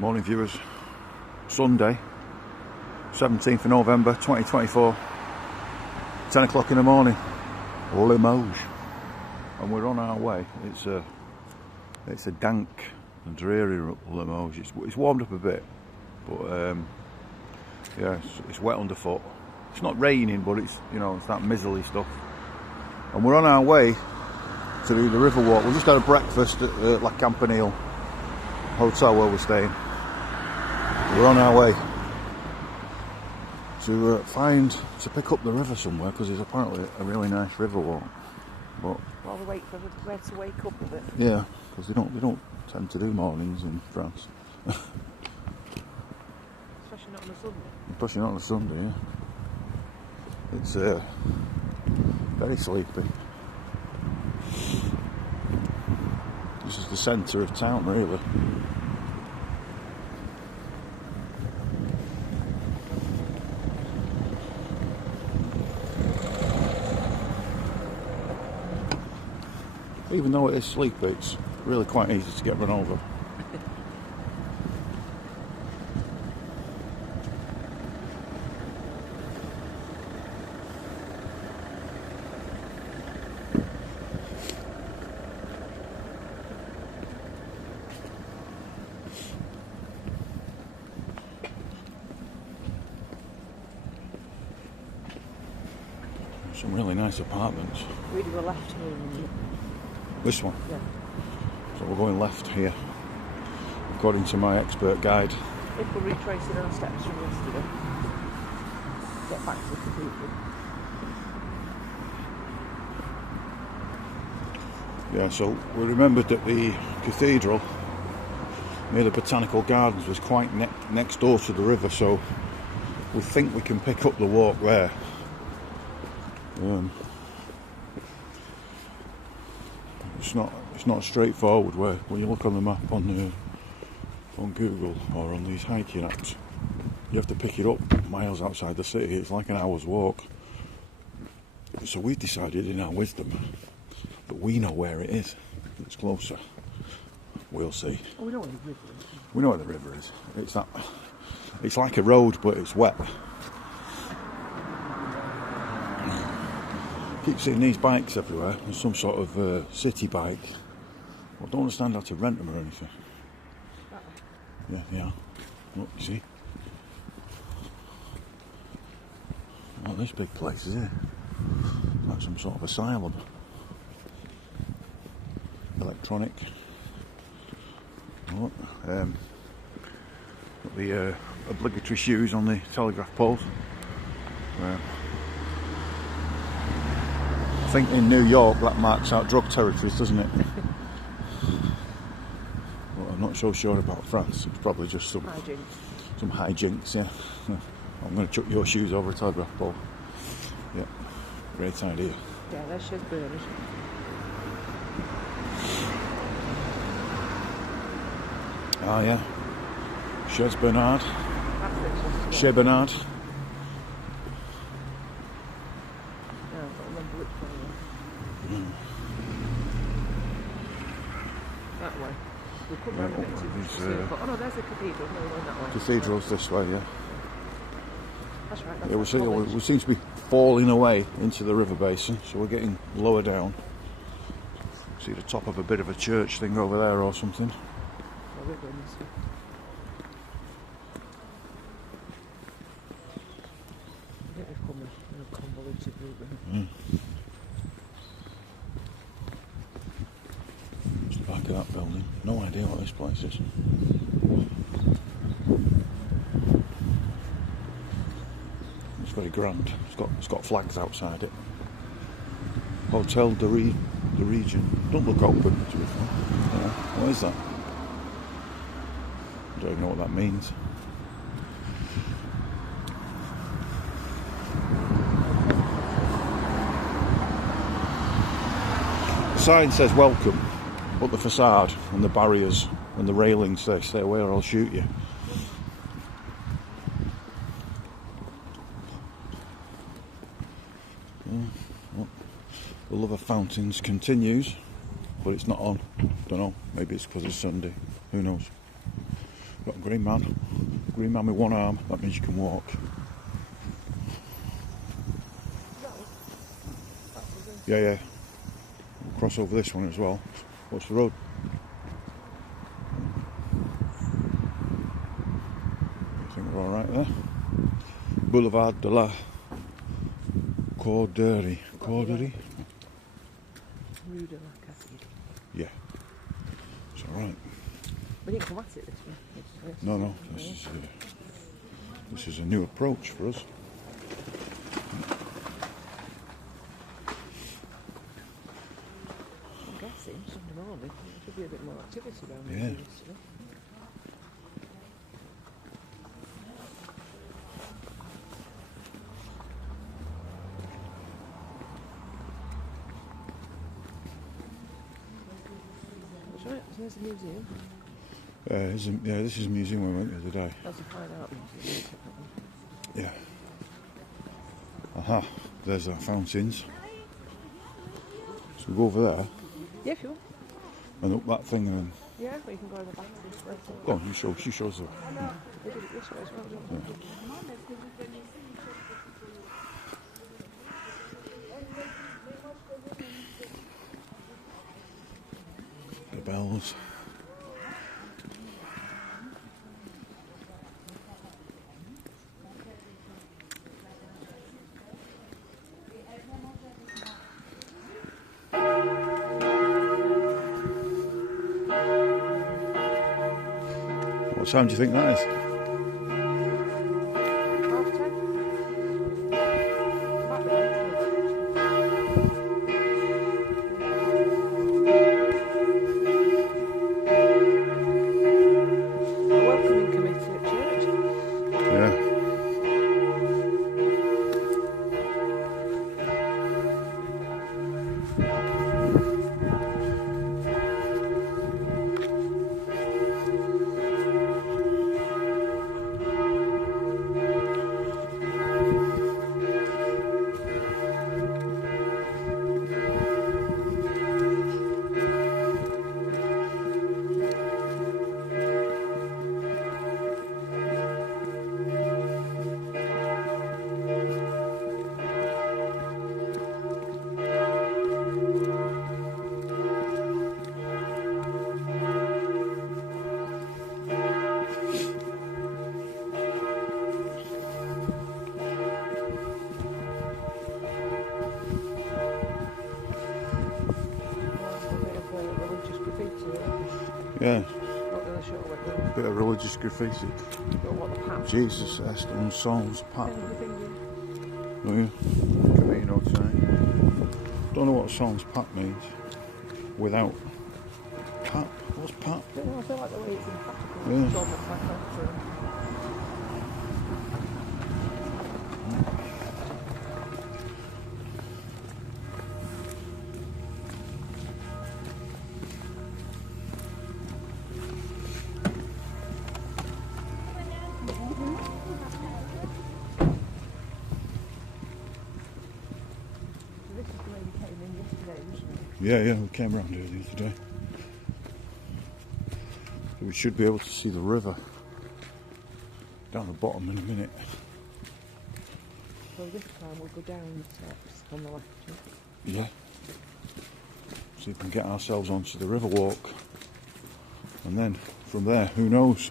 Morning viewers, Sunday 17th of November 2024, 10 o'clock in the morning, Limoges, and we're on our way. It's a dank and dreary Limoges. It's warmed up a bit, but yeah, it's wet underfoot. It's not raining, but it's, you know, it's that miserly stuff. And we're on our way to do the river walk. We just had a breakfast at La Campanile hotel where we're staying. We're on our way to pick up the river somewhere, because there's apparently a really nice river walk. But while we wait for where to wake up a bit. Yeah, because they don't tend to do mornings in France. Especially not on a Sunday. Especially not on a Sunday, yeah. It's very sleepy. This is the centre of town, really. Even though it is sleepy, it's really quite easy to get run over. Some really nice apartments. We do a left here, isn't it? This one? Yeah. So we're going left here, according to my expert guide. If we're retracing our steps from yesterday, get back to the cathedral. Yeah, so we remembered that the cathedral near the botanical gardens was quite next door to the river, so we think we can pick up the walk there. It's not straightforward when you look on the map on Google or on these hiking apps. You have to pick it up miles outside the city. It's like an hour's walk. So we decided in our wisdom that we know where it is. It's closer. We'll see. Oh, we know where the river is. We know where the river is. It's like a road, but it's wet. Keep seeing these bikes everywhere. There's some sort of city bike. I don't understand how to rent them or anything. Yeah. Look, you see. Oh, this big place is here. Like some sort of asylum. Electronic. Look, got the obligatory shoes on the telegraph poles. I think in New York that marks out drug territories, doesn't it? Well, I'm not so sure about France. It's probably just some hijinks, yeah. I'm going to chuck your shoes over a telegraph pole. Yeah, great idea. Yeah, that's just burners. Ah, yeah. Chez Bernard. Chez Bernard. That way. We come round a bit to oh no, there's the cathedral. No, we're going that way. Cathedral's this way, yeah. That's right. Yeah, we seem to be falling away into the river basin, so we're getting lower down. See the top of a bit of a church thing over there or something. Oh, we're going this way. I think we've come in a convoluted route. Back of that building. No idea what this place is. It's very grand. It's got flags outside it. Hotel de Region. Don't look open, to be fair. Yeah. What is that? I don't even know what that means. The sign says welcome. But the facade and the barriers and the railings say, stay away or I'll shoot you. Yeah, well, the love of fountains continues, but it's not on. Don't know, maybe it's because it's Sunday, who knows. Got a green man. Green man with one arm. That means you can walk. Yeah, yeah. We'll cross over this one as well. What's the road? I think we're all right there. Boulevard de la Corderie. Corderie? Rue de la Cathedral. Yeah. It's all right. We didn't come at it this way. No. This is a new approach for us. I'm guessing Sunday morning there should be a bit more activity around Yeah. here yesterday. That's right, there's a museum. This is a museum we went to today. That's a fine art museum. Yeah. Aha, there's our fountains. So we go over there Yeah, if you want. and up that thing and then... Yeah, or you can go over back this way. Go on, she shows her. They did it this way as well, don't they? The bells. What time do you think that is? 10:30. Might be later. A welcoming committee at church. Yeah. Yeah. Not really sure what the Bit of religious graffiti. path. Jesus asked on Psalms Pat. Anything Oh yeah. Camino tonight. Don't know what Psalms Pat means. Without Pat. What's Pat? I feel like the way it's in practical. Yeah. It's almost like that. This is the way we came in yesterday, wasn't it? Yeah, we came around here the other day. So we should be able to see the river down the bottom in a minute. So this time we'll go down the steps on the left. Yeah. So we can get ourselves onto the river walk. And then from there, who knows?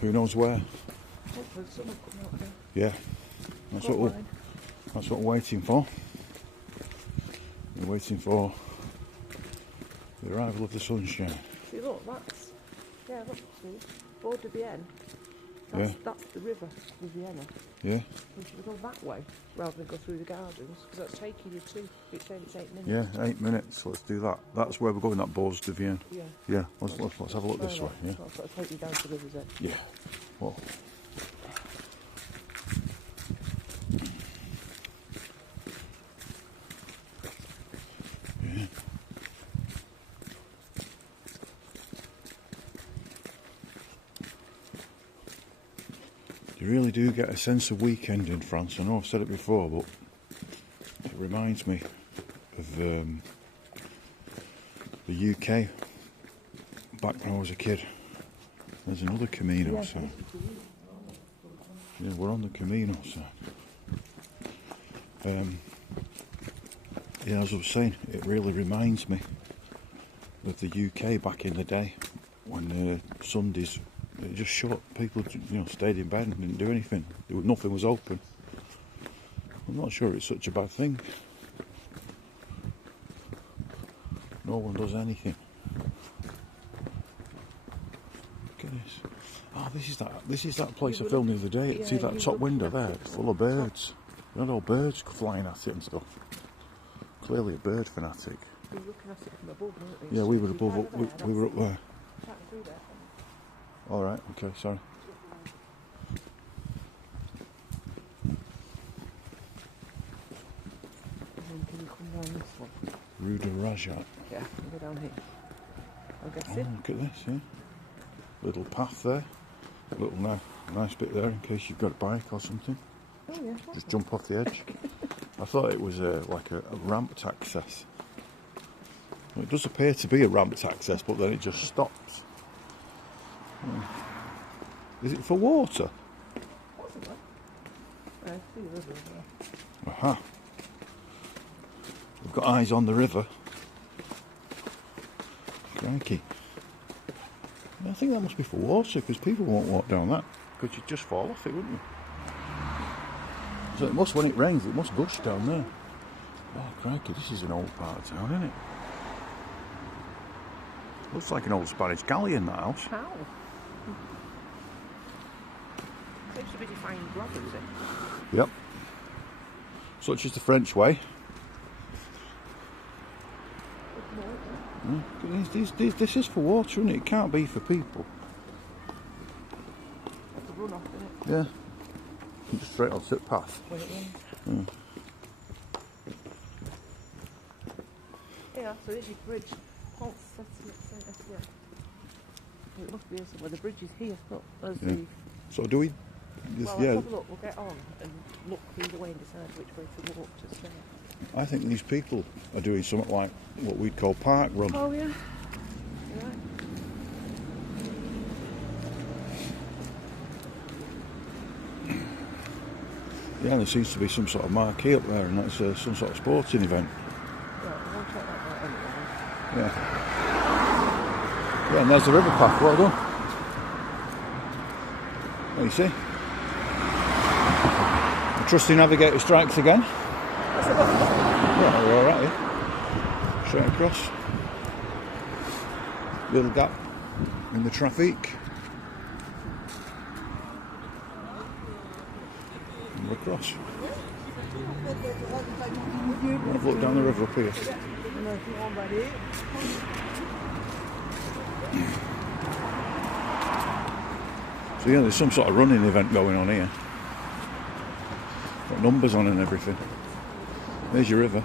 Who knows where? Hopefully the sun will come out again. Yeah. That's what we're waiting for. We're waiting for the arrival of the sunshine. See, look, look, see, Bord de Vienne. That's the river, Vienna. Yeah. We should go that way rather than go through the gardens because that's taking you to. It's saying it's 8 minutes. Yeah, 8 minutes. Let's do that. That's where we're going. That Bord de Vienne. Yeah. Yeah. Let's have a look this way. Yeah. So I'll take you down to the river's edge. Yeah. Well. Yeah. You really do get a sense of weekend in France. I know I've said it before, but it reminds me of the UK back when I was a kid. There's another Camino Yeah. sign. Yeah, we're on the Camino side. Yeah, as I was saying, it really reminds me of the UK back in the day when Sundays it just shut. People, stayed in bed and didn't do anything. Nothing was open. I'm not sure it's such a bad thing. No one does anything. Look at this. Oh, this is that place I filmed the other day. See that top window there? It's full of birds. You know, all birds flying at it and stuff. Clearly a bird fanatic. We were looking at it from above, weren't we? Yeah, we were above. We were up there. Can't see that. All right. Okay. Sorry. And then can you come down this one? Rue de Rajat. Yeah, we'll go down here. I'm Oh, guessing. look at this. Yeah. Little path there. Little nice bit there in case you've got a bike or something. Oh yeah. Just jump off the edge. I thought it was like a ramped access. Well, it does appear to be a ramped access, but then it just stops. Is it for water? Possibly. I see the river as well. Aha. We've got eyes on the river. Crikey. I think that must be for water, because people won't walk down that, because you'd just fall off it, wouldn't you? So it must, when it rains, it must gush down there. Oh, crikey, this is an old part of town, isn't it? Looks like an old Spanish galleon, that house. How? Seems to be defined gravel, is it? Yep. Such is the French way. This is for water, isn't it? It can't be for people. Like a run off, isn't it? Yeah. Just straight onto the path. When it rains. Yeah, so there's your bridge. Oh, it must be here somewhere. The bridge is here. Look, there's the... So do we? Well, let's have a look. We'll get on and look through the way and decide which way to walk to stay. I think these people are doing something like what we'd call park run. Oh yeah. You're right. Yeah, there seems to be some sort of marquee up there, and that's some sort of sporting event. Right, we'll check that out anyway. Yeah. Yeah, and there's the river path. Well done. There you see. The trusty navigator strikes again. Yeah, we're all right here. Straight across. Little gap in the traffic. And we're across. Have a look down the river up here. So yeah, there's some sort of running event going on here. Got numbers on and everything. There's your river.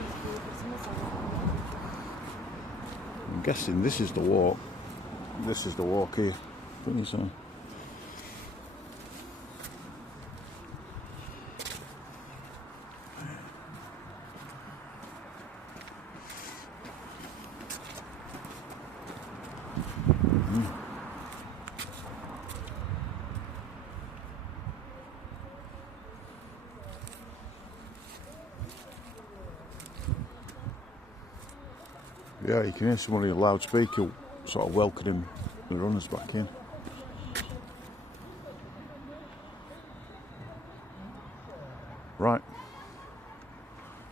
I'm guessing this is the walk. This is the walk here. So. Yeah, you can hear someone in a loudspeaker sort of welcoming the runners back in. Right,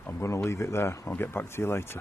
I'm going to leave it there. I'll get back to you later.